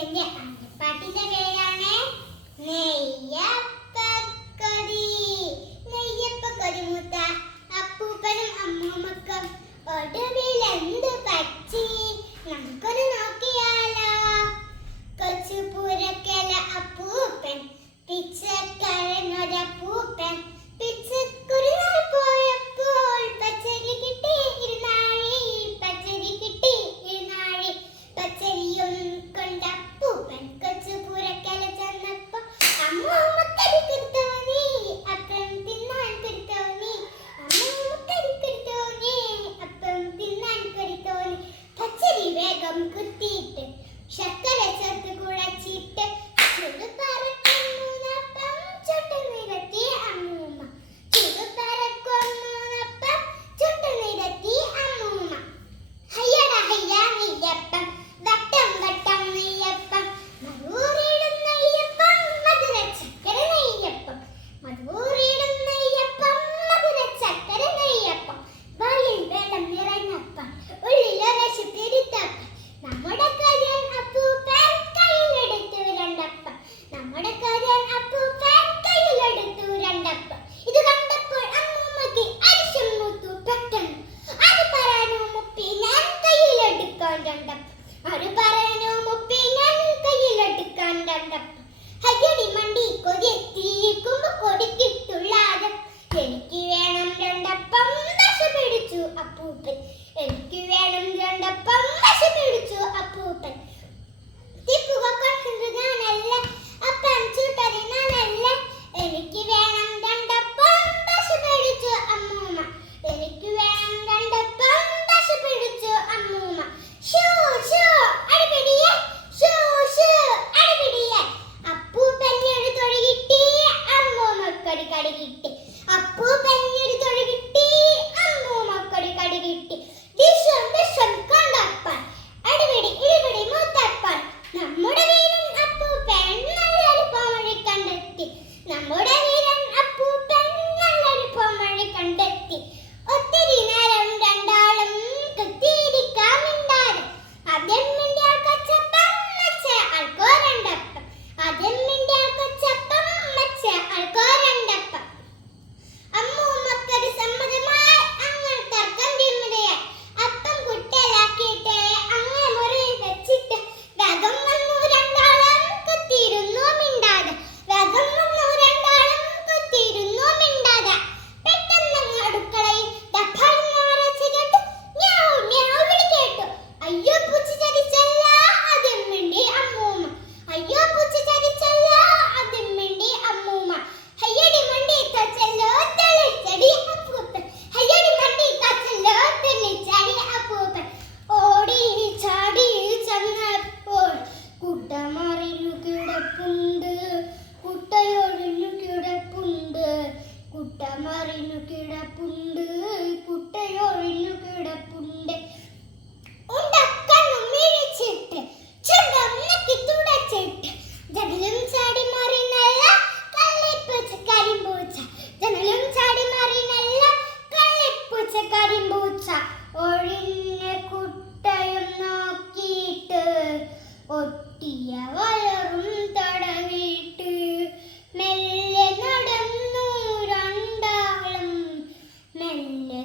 എന്റെ പാട്ടിന്റെ പേരാണ് നെയ്യപ്പക്കൊതി. നെയ്യപ്പക്കൊതി മൂത്ത അപ്പൂപ്പനും അമ്മൂമ്മക്കും ഒടുവിൽ എന്ത് പറ്റി? നമുക്കൊന്ന് നോക്കിയാലോ. കൊച്ചു പൂരക്കല അപ്പൂപ്പൻ, പിച്ചക്കരനൊരപ്പൂപ്പൻ. പിച്ചക്കുരു പോയപ്പോൾ പച്ചരി കിട്ടി ഇരുന്നാഴി, പച്ചരി കിട്ടി ഇരുന്നാഴി. പച്ചരിയും കൊണ്ടപ്പൂപ്പൻ കൊച്ചു പൂരക്കല ചെന്നപ്പോ അമ്മൂമ്മക്കരിക്കൊരു തോന്നി, അപ്പം തിന്നാൻ കൊരു തോന്നി. അമ്മൂമ്മക്കരിക്കൊരു തോന്നി, അപ്പം തിന്നാൻ കൊരു തോന്നി. പച്ചരി വേഗം കുത്തിയിട്ട് ശർക്കര ചേർത്ത് കുഴച്ചിട്ട് ചുടു പറക്കുന്നപ്പം ചുട്ടു നിരത്തി അമ്മൂമ്മ. ചുടു പറക്കുന്നപ്പം ചുട്ടു നിരത്തി അമ്മൂമ്മ. ഹയ്യട ഹയ്യ നെയ്യപ്പം, വട്ടം വട്ടം നെയ്യപ്പം, മധൂറിടും നെയ്യപ്പം, മധുര ചക്കര നെയ്യപ്പം. മധൂറിടും നെയ്യപ്പം, മധുര ചക്കര നെയ്യപ്പം. വായിൽ വെള്ളം നിറഞ്ഞപ്പം, ഉള്ളിലൊരശു തിരുത്തപ്പം. നമ്മുടെ കരയൻ അപ്പൂപ്പൻ കയ്യിലെടുത്തു രണ്ടപ്പം. നമ്മുടെ കരയൻ അപ്പൂപ്പൻ കയ്യിലെടുത്തു രണ്ടപ്പം. ഇത് കണ്ടപ്പോൾ അമ്മൂമ്മക്ക് അരിശം മൂത്തു പെട്ടെന്ന്. അത് പറയാനോ മുപ്പി ഞാൻ കയ്യിലെടുക്കാൻ രണ്ടപ്പം. അത് പറയാനോ മുപ്പി ഞാൻ കയ്യിലെടുക്കാൻ രണ്ടപ്പം. ഹയ്യടി മണ്ടി കൊതിയെത്തിയിരിക്കുമ്പോ കൊടിക്കിട്ടുള്ളാതെ. എനിക്ക് വേണം രണ്ടപ്പം, ദശ പിടിച്ചു അപ്പൂപ്പൻ. എനിക്ക് വേണം രണ്ടപ്പം, ദശ പിടിച്ചു അപ്പൂപ്പൻ. തിപ്പുക കൊണ്ടത് ഞാനല്ല, അപ്പം ചുട്ടത് ഞാനല്ല. എനിക്ക് വേണം രണ്ടപ്പം, ദശ പിടിച്ചു അമ്മൂമ്മ. എനിക്ക് വേണം രണ്ടപ്പം, ദശ പിടിച്ചു അമ്മൂമ്മ. ഷൂ ഷൂ അടിപിടിയെ, ഷൂ ഷൂ അടിപിടിയെ. അപ്പൂപ്പനൊരു തൊഴി കിട്ടി, അമ്മൂമ്മക്കൊരു കടി കിട്ടി. അപ്പൂപ്പനൊരു തൊഴി കിട്ടി, അമ്മൂമ്മക്കൊരു കടി കിട്ടി. ദിശം ദിശം കൊണ്ടപ്പൻ, അടിപിടി ഇടിപിടി മൂത്തപ്പൻ. നമ്മുടെ വീരൻ അപ്പൂപ്പൻ നല്ലൊരു പോംവഴി കണ്ടെത്തി. നമ്മുടെ വീരൻ അപ്പൂപ്പൻ നല്ലൊരു പോംവഴി കണ്ടെത്തി. ഒത്തിരി നേരം രണ്ടാളും കുത്തിയിരിക്കാമിണ്ടാതെ. ആദ്യം മിണ്ടിയാൽ കൊച്ചപ്പം, മറ്റേ ആൾക്കോ രണ്ടപ്പം. ആദ്യം മിണ്ടിയാൽ കൊച്ചപ്പം, മറ്റേ ആൾക്കോ രണ്ടപ്പം. അമ്മൂമ്മക്കത് സമ്മതമായി, അങ്ങനെ തർക്കം വിമലയായി. അപ്പം കുട്ടലാക്കിയിട്ട് അങ്ങനെ മുറിയിൽ വെച്ചിട്ട് വേഗം വന്നു രണ്ടാളും കുത്തിയിരുന്നു മിണ്ടാതെ. വേഗം വന്നു രണ്ടാളും കുത്തിയിരുന്നു മിണ്ടാതെ. പെട്ടെന്ന് അടുക്കളയിൽ ഡപ്പാടുന്നൊരൊച്ച കേട്ടു. മ്യാവ് മ്യാവ് വിളി കേട്ടു. അയ്യോ പൂച്ച ചതിച്ചല്ല, ആദ്യം മിണ്ടി അമ്മൂമ്മ. അയ്യോ പൂച്ച ചതിച്ചല്ല, ആദ്യം മിണ്ടി അമ്മൂമ്മ. ഹയ്യടി മണ്ടി തച്ചല്ലോ തെളിച്ചടി അപ്പൂപ്പൻ. ഹയ്യടി മണ്ടി തച്ചല്ലോ തെളിച്ചടി അപ്പൂപ്പൻ. ഓടി ചാടി ചെന്നപ്പോൾ കുട്ട മറിഞ്ഞു കിടപ്പുണ്ട്, കുട്ടയൊഴിഞ്ഞു കിടപ്പുണ്ട്. കുട്ട മറിഞ്ഞു കിടപ്പുണ്ട്, കുട്ടയൊഴിഞ്ഞു കിടപ്പുണ്ട്. ഉണ്ടക്കണ്ണും മിഴിച്ചിട്ട് ചുണ്ടും നക്കി തുടച്ചിട്ട് ജനലും ചാടി മറിഞ്ഞല്ല കള്ളിപ്പൂച്ച കരിമ്പൂച്ച. ജനലും ചാടി മറിഞ്ഞല്ല കള്ളിപ്പൂച്ച കരിമ്പൂച്ച. ഒഴിഞ്ഞ കുട്ടയും നോക്കിയിട്ട് ഒട്ടിയ വയറും തടവിട്ട് മെല്ലെ നടന്നു രണ്ടാളും. മെല്ലെ